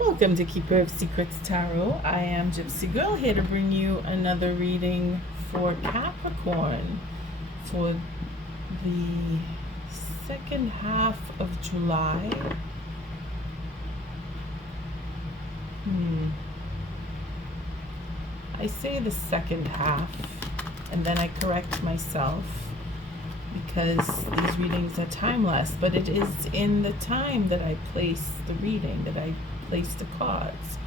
Welcome to Keeper of Secrets Tarot. I am Gypsy Girl here to bring you another reading for Capricorn for the second half of July. I say the second half and then I correct myself because these readings are timeless, but it is in the time that I place the reading that I place the cards.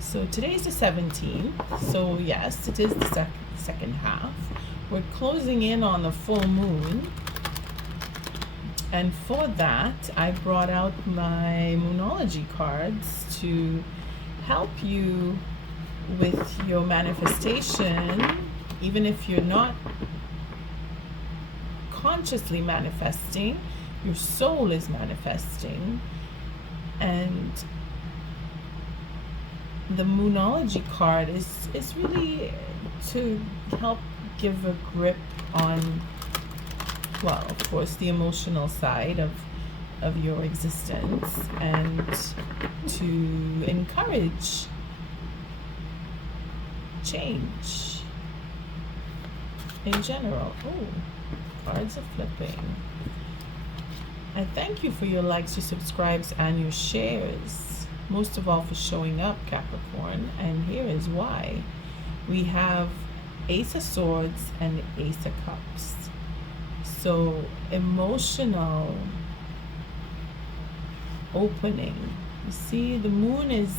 So today's the 17th, so yes, it is the second half. We're closing in on the full moon, and for that I brought out my Moonology cards to help you with your manifestation, even if you're not consciously manifesting, your soul is manifesting. And the Moonology card is really to help give a grip on, well, of course, the emotional side of your existence, and to encourage change in general. Oh, cards are flipping. I thank you for your likes, your subscribes, and your shares. Most of all for showing up, Capricorn, and here is why. We have Ace of Swords and Ace of Cups. So emotional opening. You see, the moon is,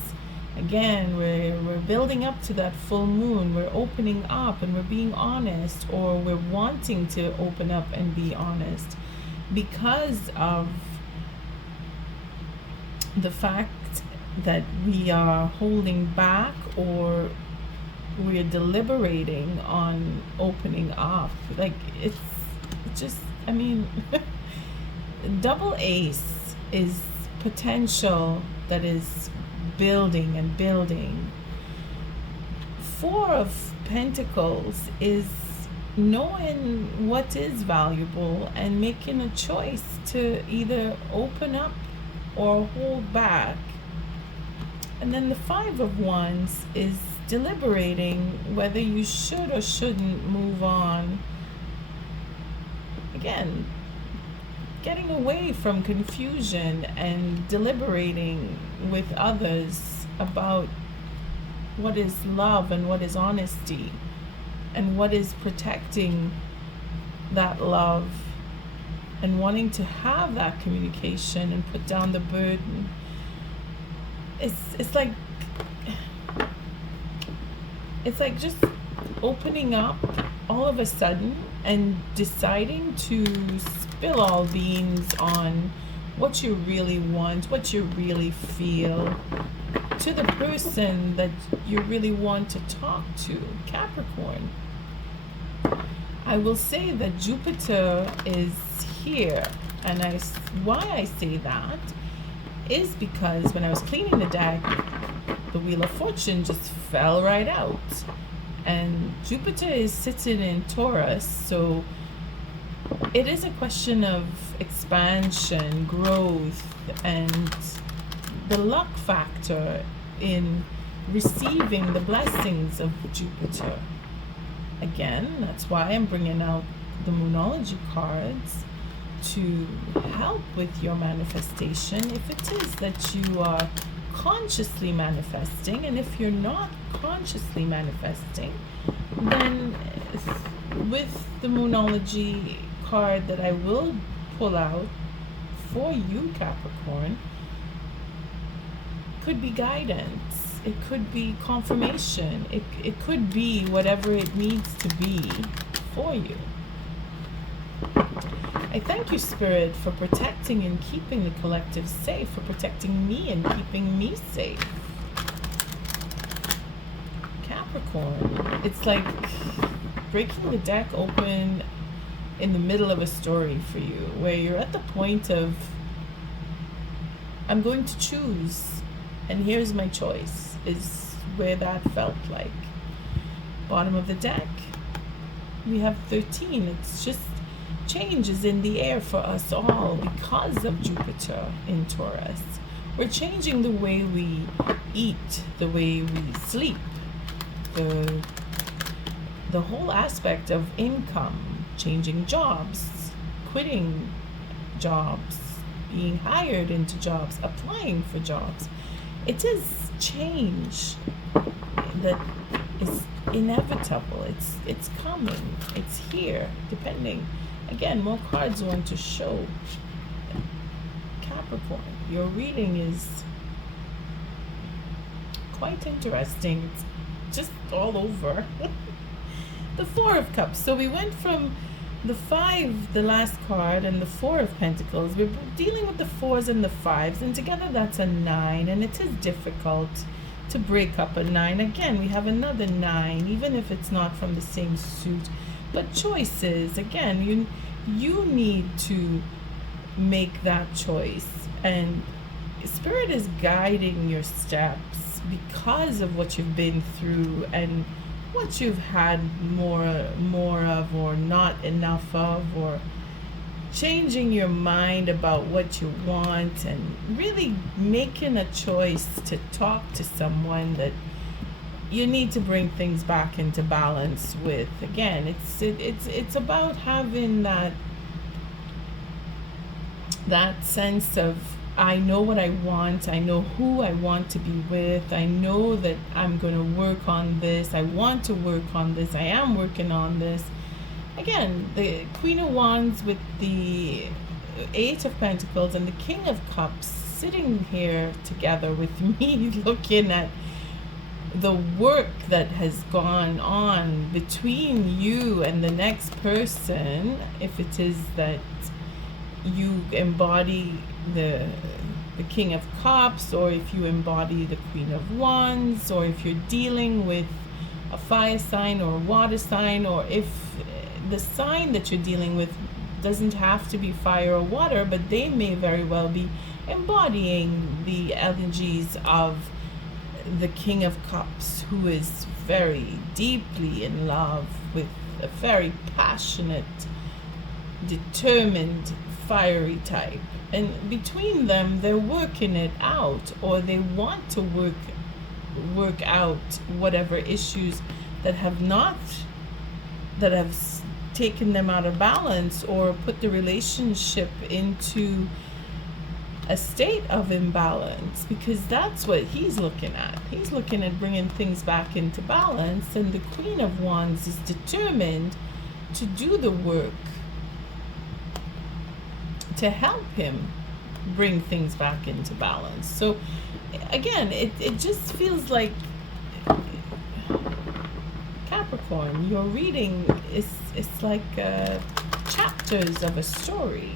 again, we're building up to that full moon. We're opening up and we're being honest, or we're wanting to open up and be honest because of the fact that we are holding back, or we're deliberating on opening up. Like, it's just, I mean, double ace is potential that is building and building. Four of Pentacles is knowing what is valuable and making a choice to either open up or hold back. And then the Five of Wands is deliberating whether you should or shouldn't move on. Again, getting away from confusion and deliberating with others about what is love and what is honesty and what is protecting that love, and wanting to have that communication and put down the burden. It's like just opening up all of a sudden and deciding to spill all beans on what you really want, what you really feel, to the person that you really want to talk to, Capricorn. I will say that Jupiter is here, and why I say that is because when I was cleaning the deck, the Wheel of Fortune just fell right out. And Jupiter is sitting in Taurus, so it is a question of expansion, growth, and the luck factor in receiving the blessings of Jupiter. Again, that's why I'm bringing out the Moonology cards to help with your manifestation, if it is that you are consciously manifesting. And if you're not consciously manifesting, then with the Moonology card that I will pull out for you, Capricorn, could be guidance, it could be confirmation, it could be whatever it needs to be for you. I thank you, Spirit, for protecting and keeping the collective safe, for protecting me and keeping me safe. Capricorn, it's like breaking the deck open in the middle of a story for you, where you're at the point of, I'm going to choose, and here's my choice, is where that felt like. Bottom of the deck, we have 13. It's just change is in the air for us all because of Jupiter in Taurus. We're changing the way we eat, the way we sleep, the whole aspect of income, changing jobs, quitting jobs, being hired into jobs, applying for jobs. It is change that is inevitable. It's coming. It's here. Depending, again, more cards want to show. Capricorn, your reading is quite interesting. It's just all over. The Four of Cups. So we went from the Five, the last card, and the Four of Pentacles. We're dealing with the fours and the fives, and together that's a 9, and it is difficult to break up a 9. Again, we have another 9, even if it's not from the same suit. But choices, again, you need to make that choice, and Spirit is guiding your steps because of what you've been through and what you've had more of, or not enough of, or changing your mind about what you want, and really making a choice to talk to someone that you need to bring things back into balance with. Again, it's about having that sense of, I know what I want, I know who I want to be with, I know that I'm going to work on this, I want to work on this, I am working on this. Again, the Queen of Wands with the Eight of Pentacles and the King of Cups sitting here together with me, looking at the work that has gone on between you and the next person. If it is that you embody the King of Cups, or if you embody the Queen of Wands, or if you're dealing with a fire sign or a water sign, or if the sign that you're dealing with doesn't have to be fire or water, but they may very well be embodying the energies of the King of Cups, who is very deeply in love with a very passionate, determined, fiery type. And between them, they're working it out, or they want to work out whatever issues that have taken them out of balance, or put the relationship into a state of imbalance, because that's what he's looking at. He's looking at bringing things back into balance, and the Queen of Wands is determined to do the work to help him bring things back into balance. So again, it just feels like, Capricorn, your reading is, it's like chapters of a story,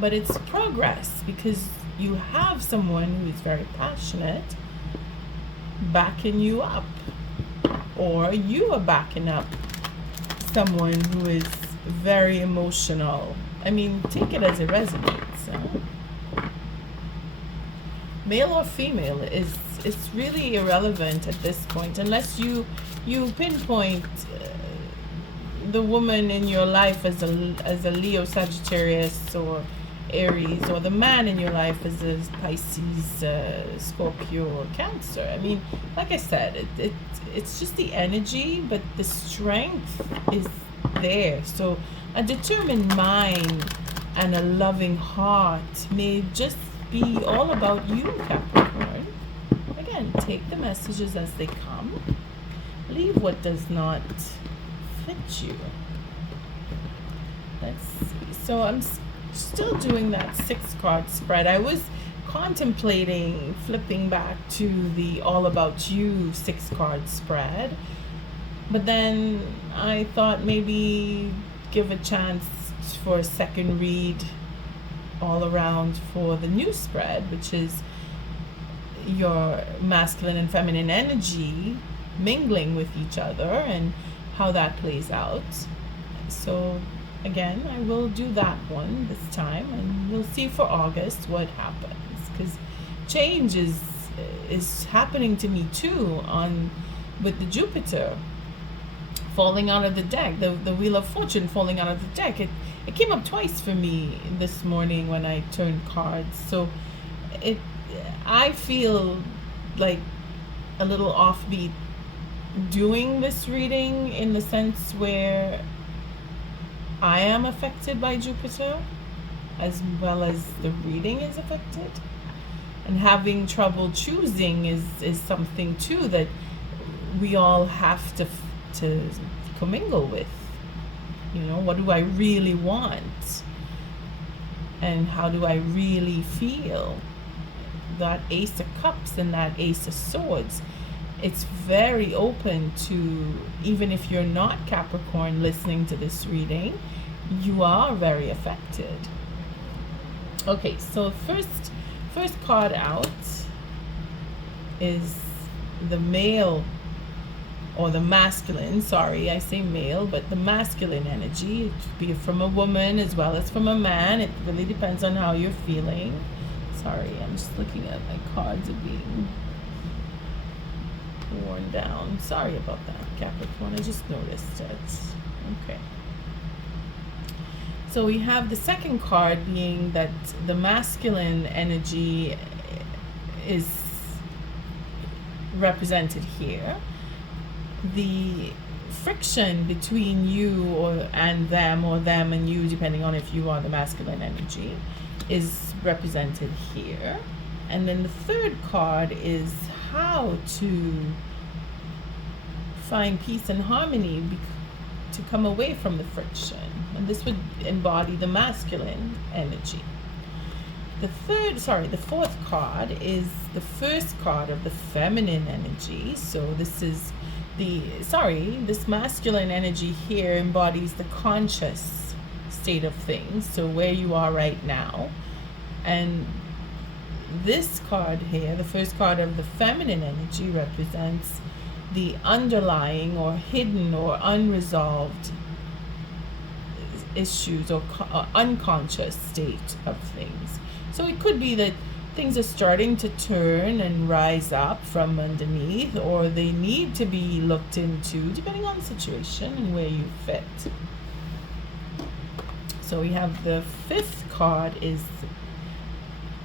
but it's progress, because you have someone who is very passionate backing you up, or you are backing up someone who is very emotional. I mean, take it as it resonates. Male or female is, it's really irrelevant at this point, unless you pinpoint the woman in your life as a Leo, Sagittarius, or Aries, or the man in your life as a Pisces, Scorpio, or Cancer. I mean, like I said, it's just the energy, but the strength is there. So a determined mind and a loving heart may just be all about you, Capricorn. Again, take the messages as they come. Leave what does not fit you. Let's see. So I'm still doing that 6-card spread. I was contemplating flipping back to the All About You 6-card spread, but then I thought maybe give a chance for a second read all around for the new spread, which is your masculine and feminine energy mingling with each other and how that plays out. So again, I will do that one this time, and we'll see for August what happens, because change is happening to me too with the Jupiter falling out of the deck, the Wheel of Fortune falling out of the deck. It came up twice for me this morning when I turned cards. So I feel like a little offbeat doing this reading, in the sense where I am affected by Jupiter as well as the reading is affected, and having trouble choosing is something too that we all have to commingle with. You know, what do I really want, and how do I really feel? That Ace of Cups and that Ace of Swords, it's very open to, even if you're not Capricorn listening to this reading, you are very affected. Okay, so first card out is the male, or the masculine, sorry, I say male, but the masculine energy. It could be from a woman as well as from a man. It really depends on how you're feeling. Sorry, I'm just looking at my cards are being worn down. Sorry about that, Capricorn. I just noticed it. Okay. So we have the second card being that the masculine energy is represented here. The friction between you and them, or them and you, depending on if you are the masculine energy, is represented here. And then the third card is how to find peace and harmony to come away from the friction. And this would embody the masculine energy. The fourth card is the first card of the feminine energy. So this is this masculine energy here embodies the conscious state of things, so where you are right now. And this card here, the first card of the feminine energy, represents the underlying or hidden or unresolved issues or unconscious state of things. So it could be that things are starting to turn and rise up from underneath, or they need to be looked into depending on the situation and where you fit. So we have the fifth card is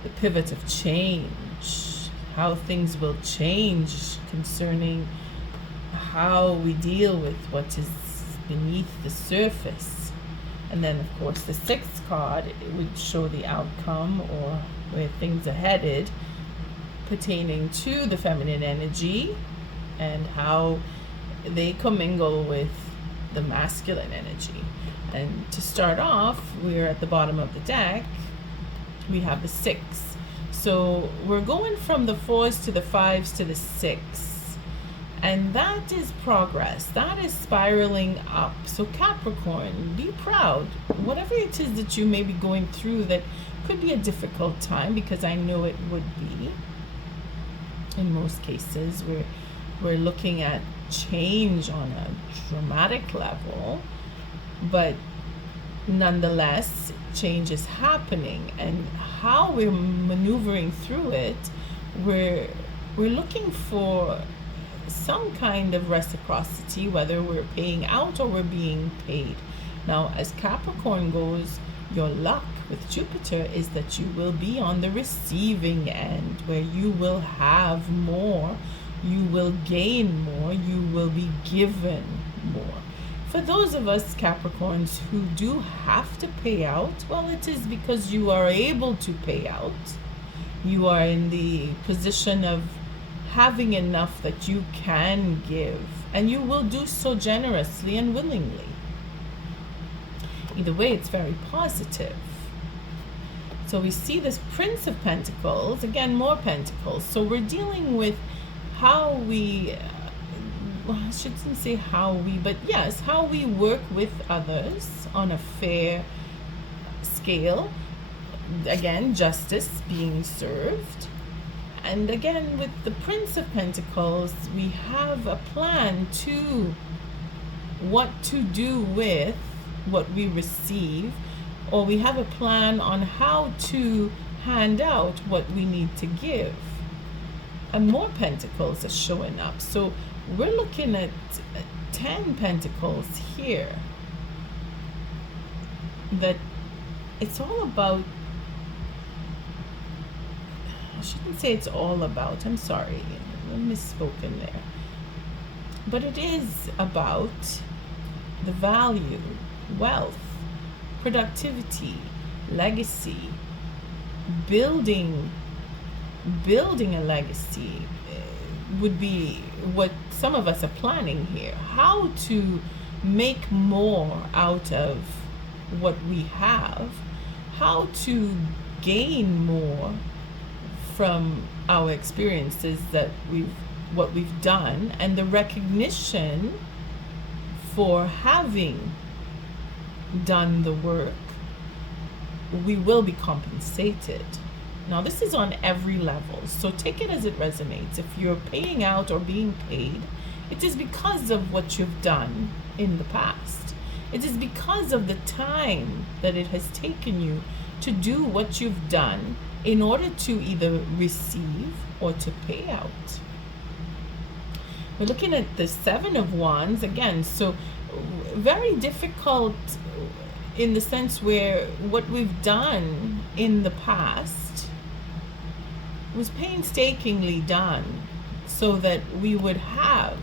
the pivot of change, how things will change concerning how we deal with what is beneath the surface. And then, of course, the sixth card, it would show the outcome or where things are headed pertaining to the feminine energy and how they commingle with the masculine energy. And to start off, we're at the bottom of the deck. We have the 6. So we're going from the 4s to the 5s to the 6. And that is progress. That is spiraling up. So Capricorn, be proud. Whatever it is that you may be going through that could be a difficult time, because I know it would be. In most cases, we're looking at change on a dramatic level, but nonetheless, change is happening. And how we're maneuvering through it, we're looking for some kind of reciprocity, whether we're paying out or we're being paid. Now, as Capricorn goes, your luck with Jupiter is that you will be on the receiving end, where you will have more, you will gain more, you will be given more. For those of us Capricorns who do have to pay out, well, it is because you are able to pay out. You are in the position of having enough that you can give, and you will do so generously and willingly. Either way, it's very positive. So we see this Prince of Pentacles, again, more Pentacles. So we're dealing with how we, well, I shouldn't say how we, but yes, how we work with others on a fair scale. Again, justice being served. And again, with the Prince of Pentacles, we have a plan to what to do with what we receive, or we have a plan on how to hand out what we need to give. And more Pentacles are showing up. So we're looking at 10 Pentacles here, that it's all about, I shouldn't say it's all about, I'm sorry, I misspoken there. But it is about the value, wealth, productivity, legacy, building a legacy would be what some of us are planning here. How to make more out of what we have, how to gain more from our experiences that what we've done, and the recognition for having done the work. We will be compensated. Now, this is on every level, so take it as it resonates. If you're paying out or being paid, it is because of what you've done in the past. It is because of the time that it has taken you to do what you've done in order to either receive or to pay out. We're looking at the Seven of Wands again, so very difficult in the sense where what we've done in the past was painstakingly done so that we would have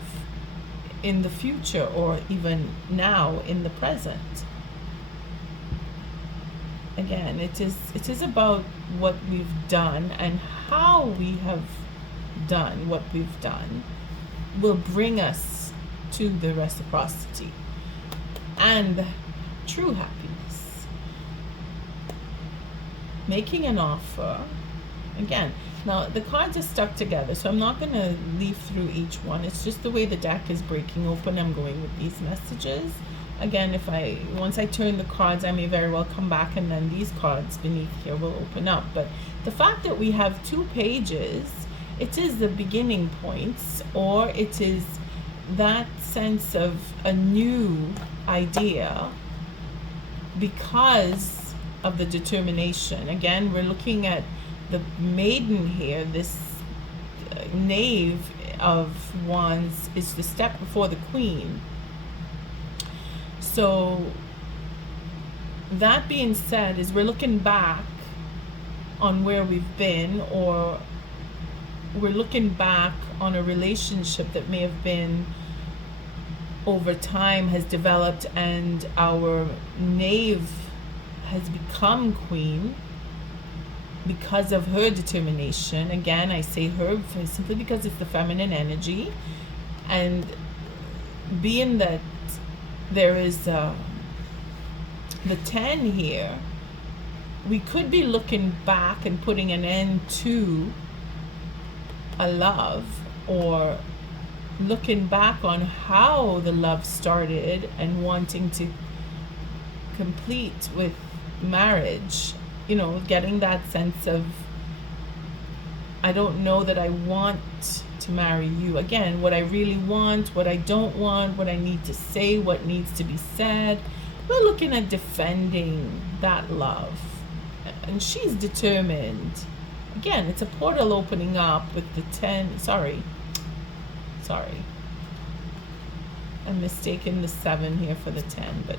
in the future, or even now in the present. Again, it is about what we've done, and how we have done what we've done will bring us to the reciprocity and true happiness. Making an offer. Again, now the cards are stuck together, so I'm not going to leaf through each one. It's just the way the deck is breaking open, I'm going with these messages. Again, once I turn the cards, I may very well come back, and then these cards beneath here will open up. But the fact that we have 2 pages, it is the beginning points, or it is that sense of a new idea because of the determination. Again, we're looking at the maiden here. This knave of wands is the step before the queen. So that being said, is we're looking back on where we've been, or we're looking back on a relationship that may have been over time has developed, and our knave has become queen because of her determination. Again, I say her simply because it's the feminine energy, and being that there is the 10 here, we could be looking back and putting an end to a love, or looking back on how the love started and wanting to complete with marriage, getting that sense of, I don't know that I want to marry you. Again, what I really want, what I don't want, what I need to say, what needs to be said. We're looking at defending that love, and she's determined. Again, it's a portal opening up with the 10. Sorry, I'm mistaken the 7 here for the 10, but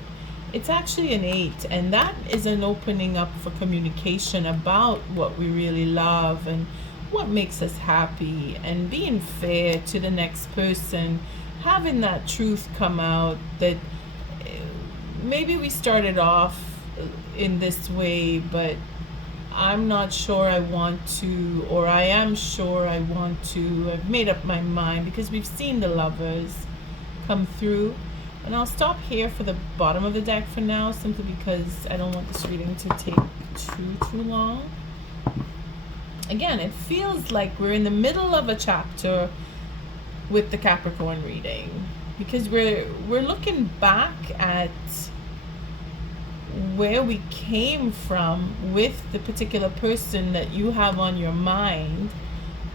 it's actually an 8, and that is an opening up for communication about what we really love and what makes us happy, and being fair to the next person, having that truth come out that maybe we started off in this way, but I'm not sure I want to, or I am sure I want to. I've made up my mind, because we've seen the Lovers come through. And I'll stop here for the bottom of the deck for now, simply because I don't want this reading to take too long. Again, it feels like we're in the middle of a chapter with the Capricorn reading, because we're looking back at where we came from with the particular person that you have on your mind,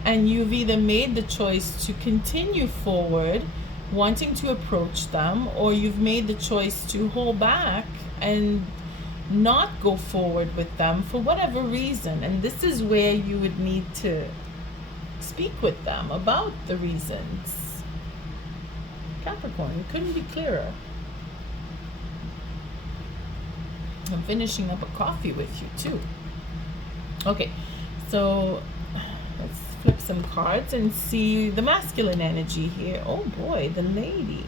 and you've either made the choice to continue forward wanting to approach them, or you've made the choice to hold back and not go forward with them for whatever reason. And this is where you would need to speak with them about the reasons. Capricorn. It couldn't be clearer. I'm finishing up a coffee with you too. Okay, so let's flip some cards and see the masculine energy here. Oh boy, the lady.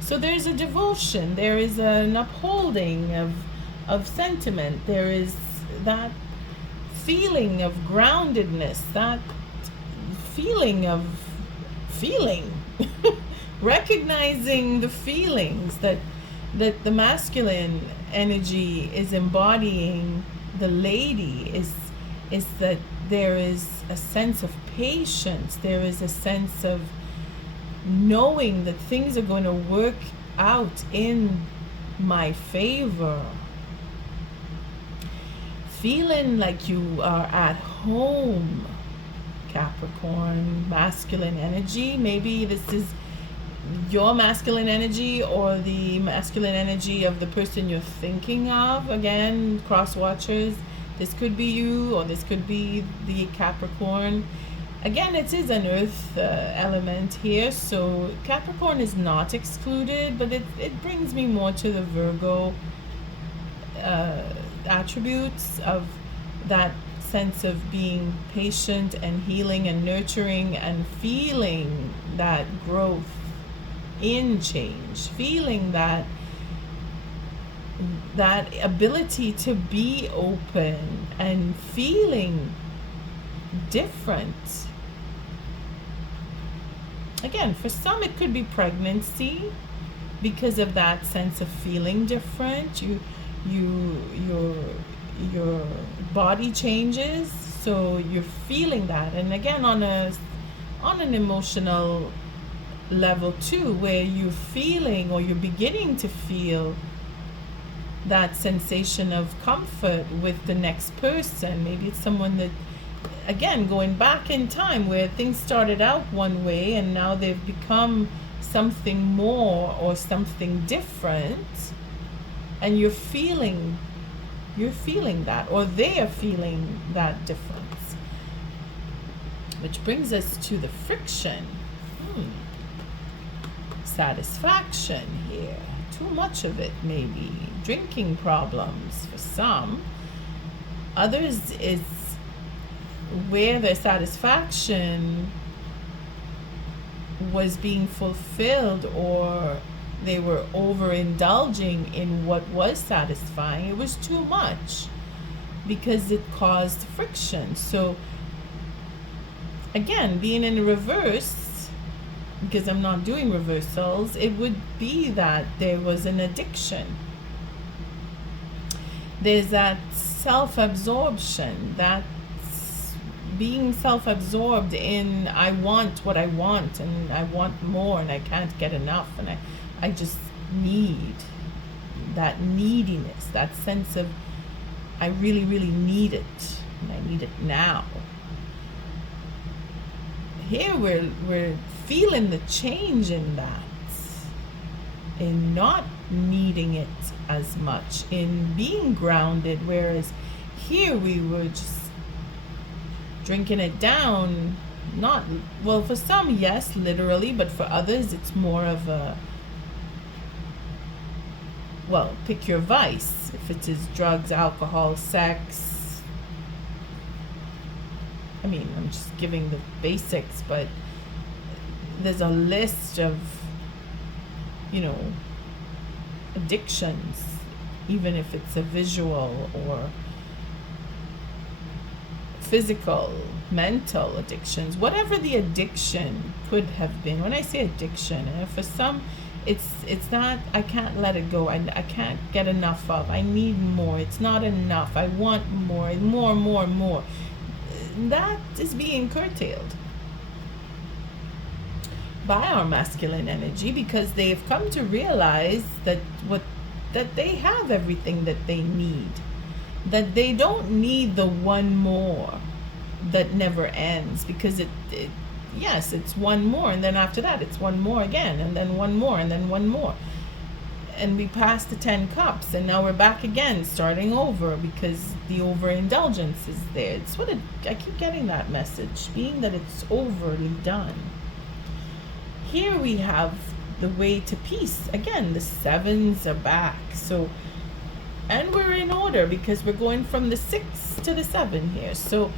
So there's a devotion, there is an upholding of sentiment, there is that feeling of groundedness, that feeling of feeling, recognizing the feelings that the masculine energy is embodying. The lady is that there is a sense of patience, there is a sense of knowing that things are going to work out in my favor, feeling like you are at home. Capricorn, masculine energy. Maybe this is your masculine energy or the masculine energy of the person you're thinking of. Again, cross watchers, this could be you or this could be the Capricorn. Again, it is an earth element here, so Capricorn is not excluded, but it brings me more to the Virgo attributes of that sense of being patient and healing and nurturing and feeling that growth in change, feeling that ability to be open and feeling different. Again, for some it could be pregnancy because of that sense of feeling different. Your body changes, so you're feeling that. And again, on an emotional level too, where you're feeling or you're beginning to feel that sensation of comfort with the next person. Maybe it's someone that, again, going back in time where things started out one way and now they've become something more or something different, and you're feeling that, or they are feeling that difference. Which brings us to the friction. Satisfaction here. Too much of it, maybe. Drinking problems for some. Others is where their satisfaction was being fulfilled, or they were overindulging in what was satisfying. It was too much because it caused friction. So again, being in reverse, because I'm not doing reversals, it would be that there was an addiction. There's that self-absorption, that being self-absorbed in I want what I want and I want more and I can't get enough and I just need that neediness, that sense of I really, really need it and I need it now. Here we're feeling the change in that, in not needing it as much, in being grounded, whereas here we were just drinking it down. Not, well, for some, yes, literally, but for others it's more of a, well, pick your vice. If it is drugs, alcohol, sex, I mean, I'm just giving the basics, but there's a list of, addictions, even if it's a visual or physical, mental addictions, whatever the addiction could have been. When I say addiction, for some, it's not, I can't let it go, I can't get enough of, I need more, it's not enough, I want more. That is being curtailed by our masculine energy, because they've come to realize that they have everything that they need, that they don't need the one more that never ends, because yes, it's one more, and then after that it's one more again, and then one more, and then one more, and we passed the 10 cups, and now we're back again, starting over, because the overindulgence is there. It's what I keep getting that message, being that it's overly done. Here we have the way to peace. Again, the sevens are back. So, and we're in order because we're going from the 6 to the 7 here. So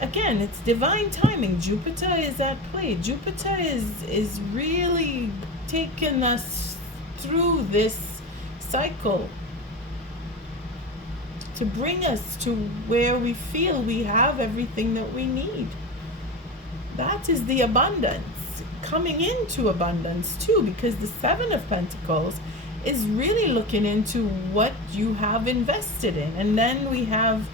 again, it's divine timing. Jupiter is at play. Jupiter is really taking us through this cycle to bring us to where we feel we have everything that we need. That is the abundance, coming into abundance too, because the 7 of Pentacles is really looking into what you have invested in. And then we have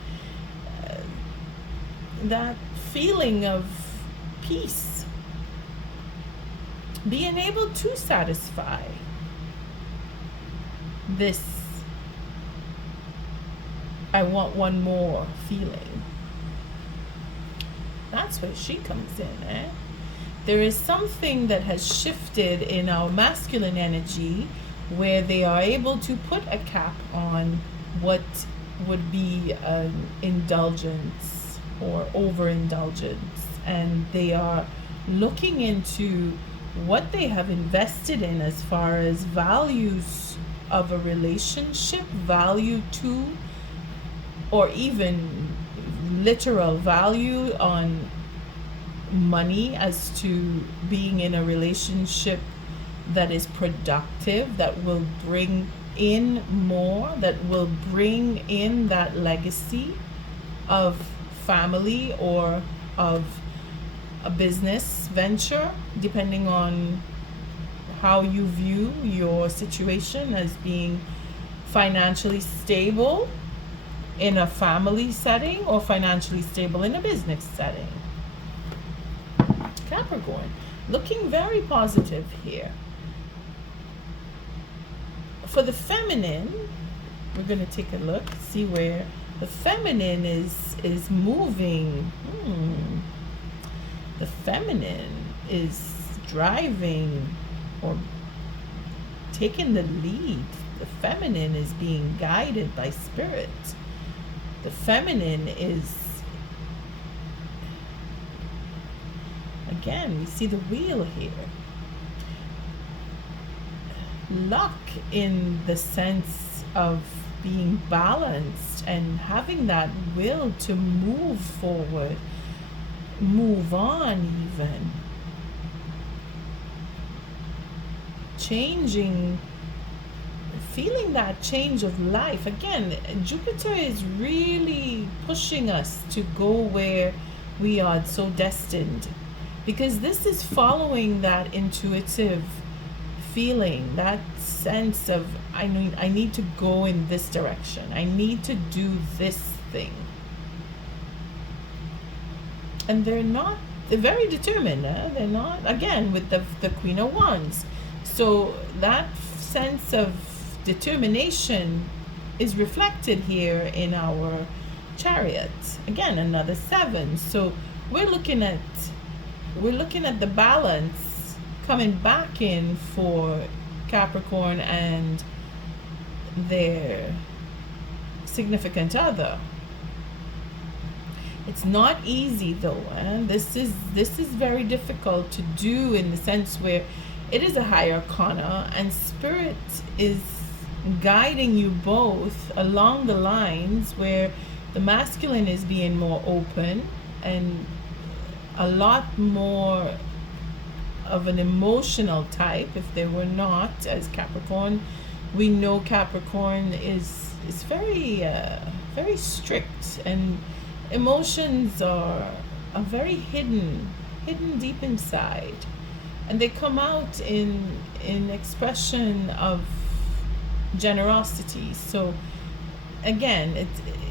that feeling of peace, being able to satisfy this I want one more feeling. That's where she comes in, eh? There is something that has shifted in our masculine energy where they are able to put a cap on what would be an indulgence or overindulgence, and they are looking into what they have invested in as far as values of a relationship, value to, or even literal value on money, as to being in a relationship that is productive, that will bring in more, that will bring in that legacy of family or of a business venture, depending on how you view your situation as being financially stable in a family setting or financially stable in a business setting. Capricorn, looking very positive here. For the feminine, we're going to take a look, see where the feminine is moving. The feminine is driving or taking the lead. The feminine is being guided by spirit. The feminine is, again, we see the wheel here. Luck in the sense of being balanced and having that will to move forward, move on, even changing, feeling that change of life. Again, Jupiter is really pushing us to go where we are so destined, because this is following that intuitive feeling, that sense of I need to go in this direction, I need to do this thing. And they're very determined. They're not, again, with the Queen of Wands. So that sense of determination is reflected here in our Chariot. Again, another 7. So we're looking at the balance coming back in for Capricorn and their significant other. It's not easy though, and this is very difficult to do, in the sense where it is a high arcana and spirit is guiding you both along the lines where the masculine is being more open and a lot more of an emotional type. If they were not, as Capricorn, we know Capricorn is very very strict, and emotions are very hidden deep inside, and they come out in expression of generosity. So again,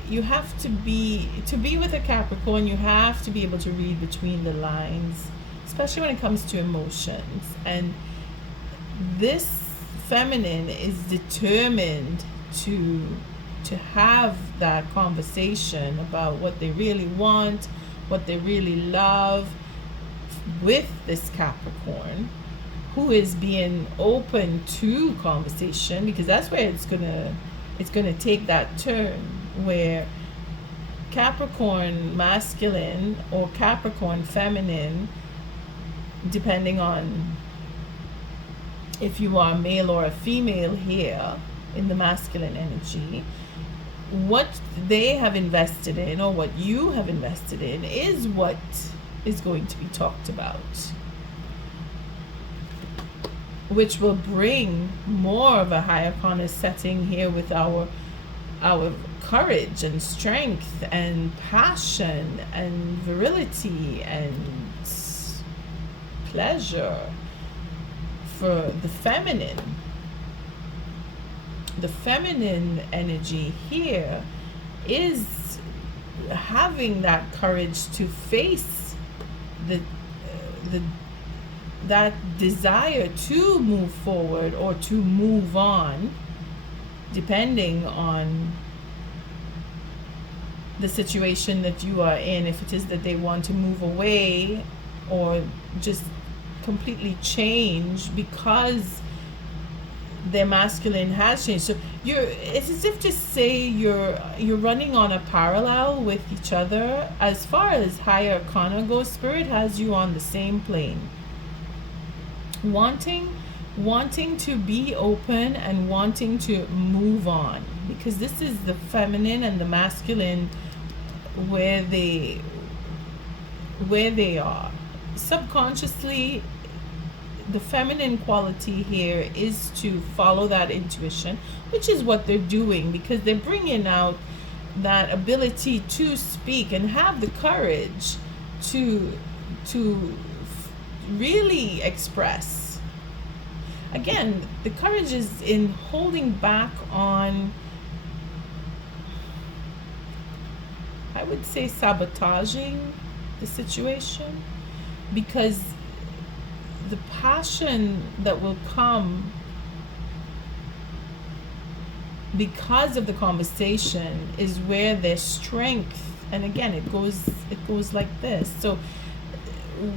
you have to be with a Capricorn, you have to be able to read between the lines, especially when it comes to emotions. And this feminine is determined to have that conversation about what they really want, what they really love, with this Capricorn, who is being open to conversation, because that's where it's gonna take that turn, where Capricorn masculine or Capricorn feminine, depending on if you are a male or a female here in the masculine energy, what they have invested in or what you have invested in is what is going to be talked about, which will bring more of a higher conscious setting here with our courage and strength and passion and virility and pleasure for the feminine. The feminine energy here is having that courage to face the that desire to move forward or to move on, depending on the situation that you are in, if it is that they want to move away or just completely change because their masculine has changed. So it's as if to say you're running on a parallel with each other. As far as higher arcana goes, spirit has you on the same plane, wanting to be open and wanting to move on, because this is the feminine and the masculine where they are subconsciously. The feminine quality here is to follow that intuition, which is what they're doing, because they're bringing out that ability to speak and have the courage to really express. Again, the courage is in holding back on, I would say, sabotaging the situation, because the passion that will come because of the conversation is where their strength, and again it goes like this. So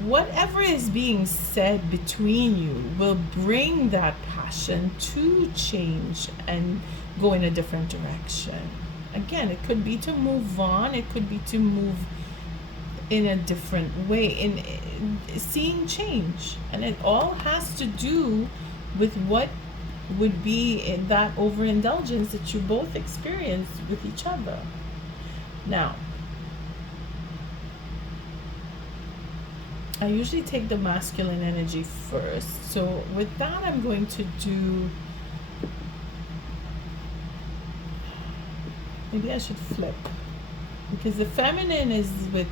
whatever is being said between you will bring that passion to change and go in a different direction. Again, it could be to move on, it could be to move in a different way, in seeing change, and it all has to do with what would be in that overindulgence that you both experience with each other. Now, I usually take the masculine energy first, so with that I'm going to do, maybe I should flip, because the feminine is with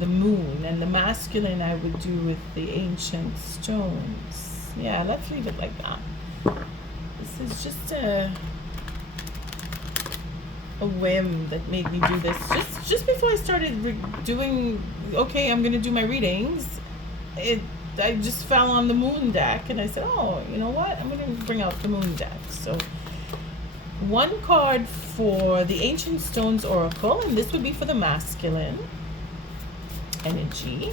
the moon and the masculine I would do with the ancient stones. Yeah, let's leave it like that. This is just a whim that made me do this. Just before I started doing, okay, I'm gonna do my readings, I just fell on the moon deck and I said, oh, you know what, I'm gonna bring out the moon deck. So one card for the Ancient Stones Oracle, and this would be for the masculine energy.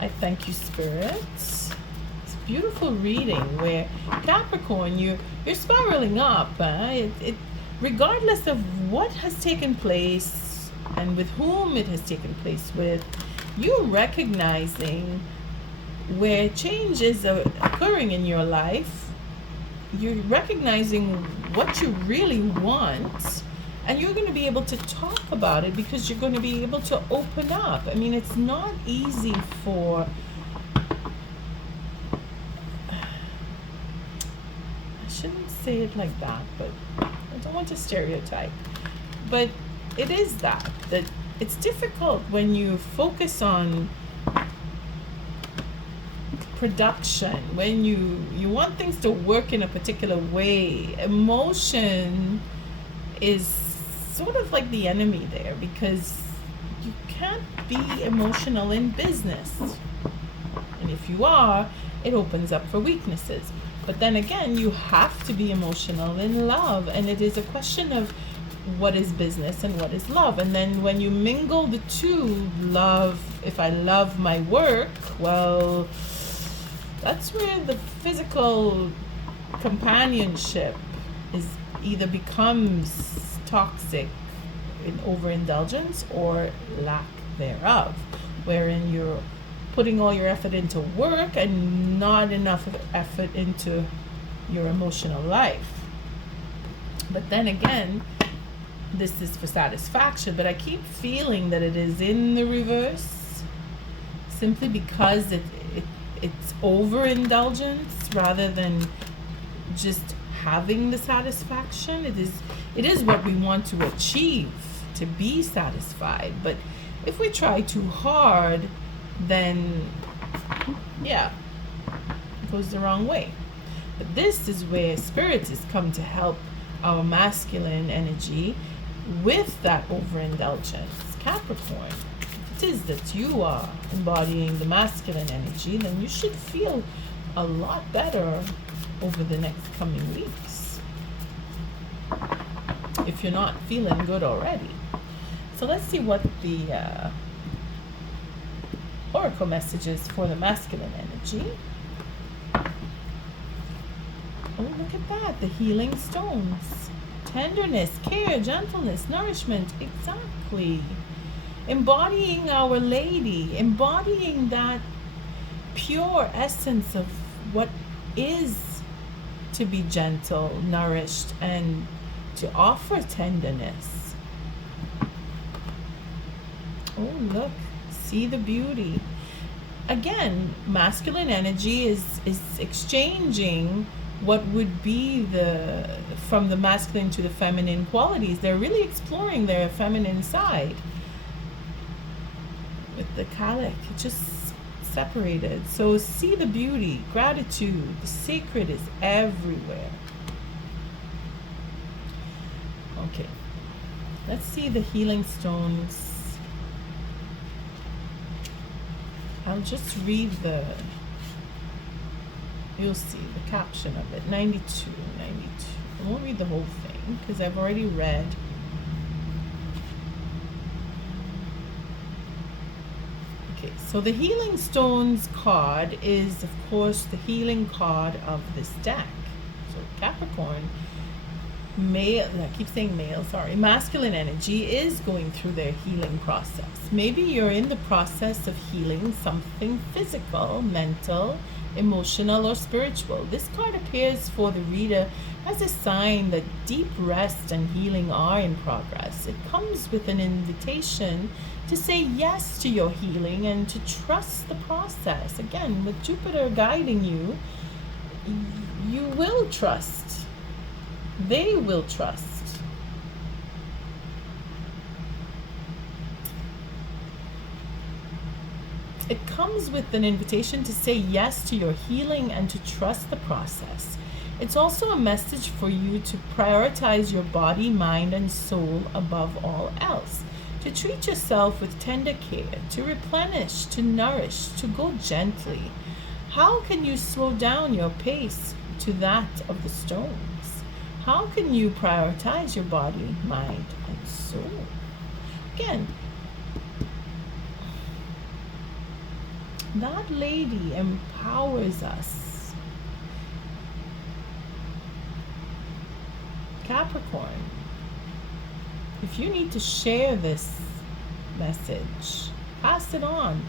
I thank you, Spirit. It's a beautiful reading where Capricorn, you're spiraling up. Regardless of what has taken place and with whom it has taken place with, you recognizing where change is occurring in your life. You're recognizing what you really want, and you're going to be able to talk about it because you're going to be able to open up. I mean, it's not easy for, I shouldn't say it like that, but I don't want to stereotype. But it is that it's difficult when you focus on production, when you want things to work in a particular way. Emotion is sort of like the enemy there, because you can't be emotional in business, and if you are, it opens up for weaknesses. But then again, you have to be emotional in love, and it is a question of what is business and what is love. And then when you mingle the two, love, if I love my work, well, that's where the physical companionship is either becomes toxic in overindulgence or lack thereof, wherein you're putting all your effort into work and not enough effort into your emotional life. But then again, this is for satisfaction, but I keep feeling that it is in the reverse simply because it's overindulgence rather than just having the satisfaction. It is what we want to achieve, to be satisfied, but if we try too hard, then yeah, it goes the wrong way. But this is where spirit has come to help our masculine energy with that overindulgence. Capricorn, if it is that you are embodying the masculine energy, then you should feel a lot better over the next coming weeks, if you're not feeling good already. So let's see what the oracle messages for the masculine energy. Oh, look at that, the healing stones. Tenderness, care, gentleness, nourishment, exactly. Embodying Our Lady, embodying that pure essence of what is to be gentle, nourished, and to offer tenderness. Oh, look, see the beauty. Again, masculine energy is exchanging what would be from the masculine to the feminine qualities. They're really exploring their feminine side. With the Kalek, it just separated. So see the beauty, gratitude, the sacred is everywhere. Okay, let's see the healing stones. I'll just read you'll see the caption of it. 92. I won't read the whole thing because I've already read. Okay, so the healing stones card is, of course, the healing card of this deck. So Capricorn, male, I keep saying male, sorry, masculine energy is going through their healing process. Maybe you're in the process of healing something physical, mental, emotional, or spiritual. This card appears for the reader as a sign that deep rest and healing are in progress. It comes with an invitation to say yes to your healing and to trust the process. Again, with Jupiter guiding you, you will trust. They will trust. It comes with an invitation to say yes to your healing and to trust the process. It's also a message for you to prioritize your body, mind, and soul above all else. To treat yourself with tender care, to replenish, to nourish, to go gently. How can you slow down your pace to that of the stones? How can you prioritize your body, mind, and soul? Again, that lady empowers us. Capricorn, if you need to share this message, pass it on.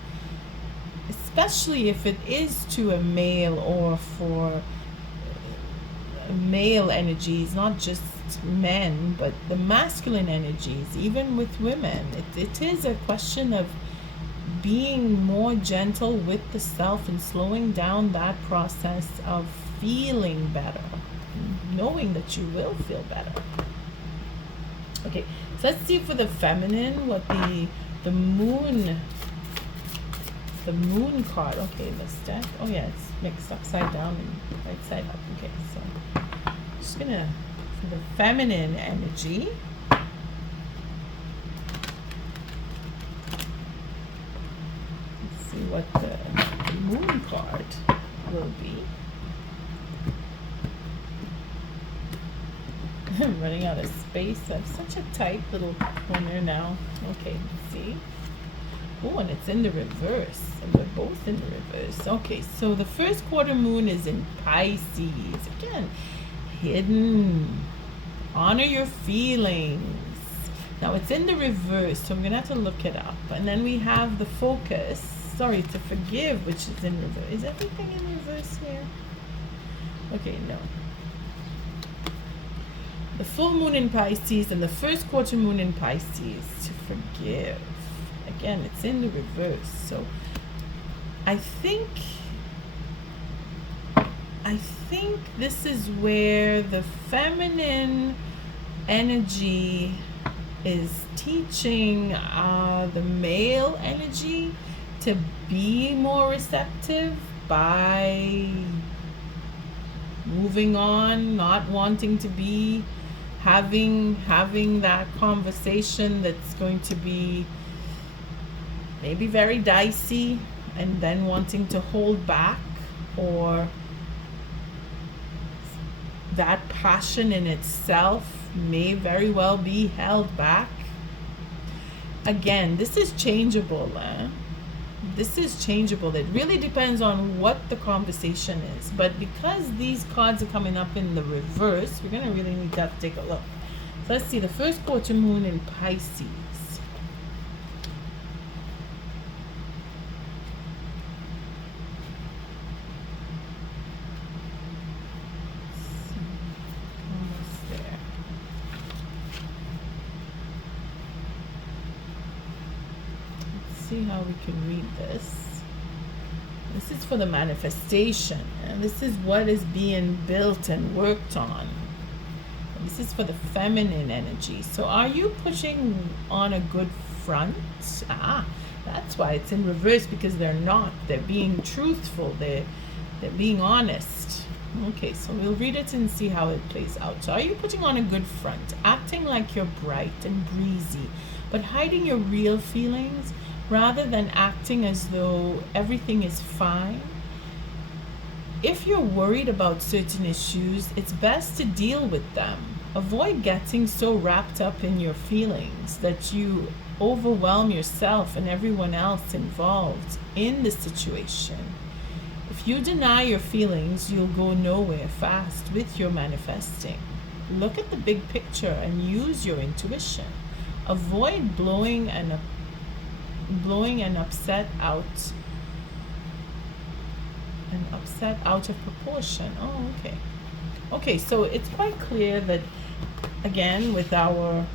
Especially if it is to a male or for male energies, not just men, but the masculine energies, even with women. It is a question of being more gentle with the self and slowing down that process of feeling better, knowing that you will feel better. Okay, so let's see for the feminine what the moon card. Okay, this deck. Oh yeah, it's mixed upside down and right side up. Okay, so I'm just gonna, for the feminine energy, what the moon card will be. I'm running out of space. I have such a tight little corner now. Okay, let's see. Oh, and it's in the reverse. And they're both in the reverse. Okay, so the first quarter moon is in Pisces. Again, hidden. Honor your feelings. Now it's in the reverse, so I'm going to have to look it up. And then we have the focus. sorry, to forgive, which is in reverse. Is everything in reverse here? Okay, no. The full moon in Pisces and the first quarter moon in Pisces, to forgive. Again, it's in the reverse. So I think this is where the feminine energy is teaching the male energy to be more receptive by moving on, not wanting to be having that conversation that's going to be maybe very dicey, and then wanting to hold back, or that passion in itself may very well be held back. Again, this is changeable. This is changeable. It really depends on what the conversation is. But because these cards are coming up in the reverse, we're going to really need to take a look. So let's see, the first quarter moon in Pisces. Almost there. Let's see how we can read this. This is for the manifestation, and this is what is being built and worked on. This is for the feminine energy. So are you pushing on a good front? That's why it's in reverse, because they're not. They're being truthful. They're being honest. Okay, so we'll read it and see how it plays out. So are you putting on a good front, acting like you're bright and breezy, but hiding your real feelings rather than acting as though everything is fine? If you're worried about certain issues, it's best to deal with them. Avoid getting so wrapped up in your feelings that you overwhelm yourself and everyone else involved in the situation. If you deny your feelings, you'll go nowhere fast with your manifesting. Look at the big picture and use your intuition. Avoid blowing an upset out of proportion. Oh, okay. Okay, so it's quite clear that, again, with our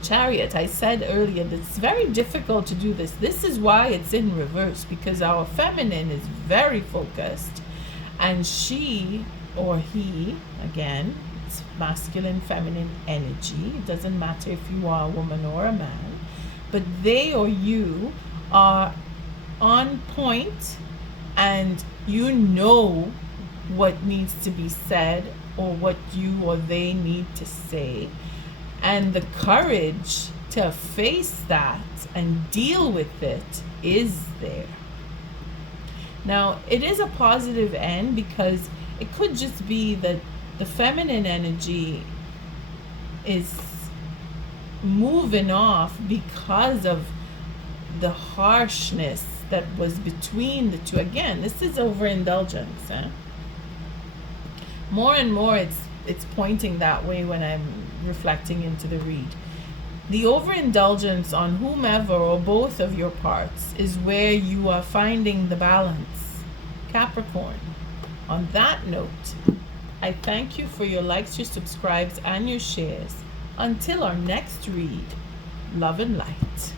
Chariot, I said earlier that it's very difficult to do this. This is why it's in reverse, because our feminine is very focused, and she or he, again, it's masculine, feminine energy. It doesn't matter if you are a woman or a man, but they or you are on point, and you know what needs to be said or what you or they need to say, and the courage to face that and deal with it is there. Now, it is a positive end, because it could just be that the feminine energy is moving off because of the harshness that was between the two. Again, this is overindulgence. More and more it's pointing that way when I'm reflecting into the read. The overindulgence on whomever or both of your parts is where you are finding the balance, Capricorn. On that note, I thank you for your likes, your subscribes, and your shares. Until our next read, love and light.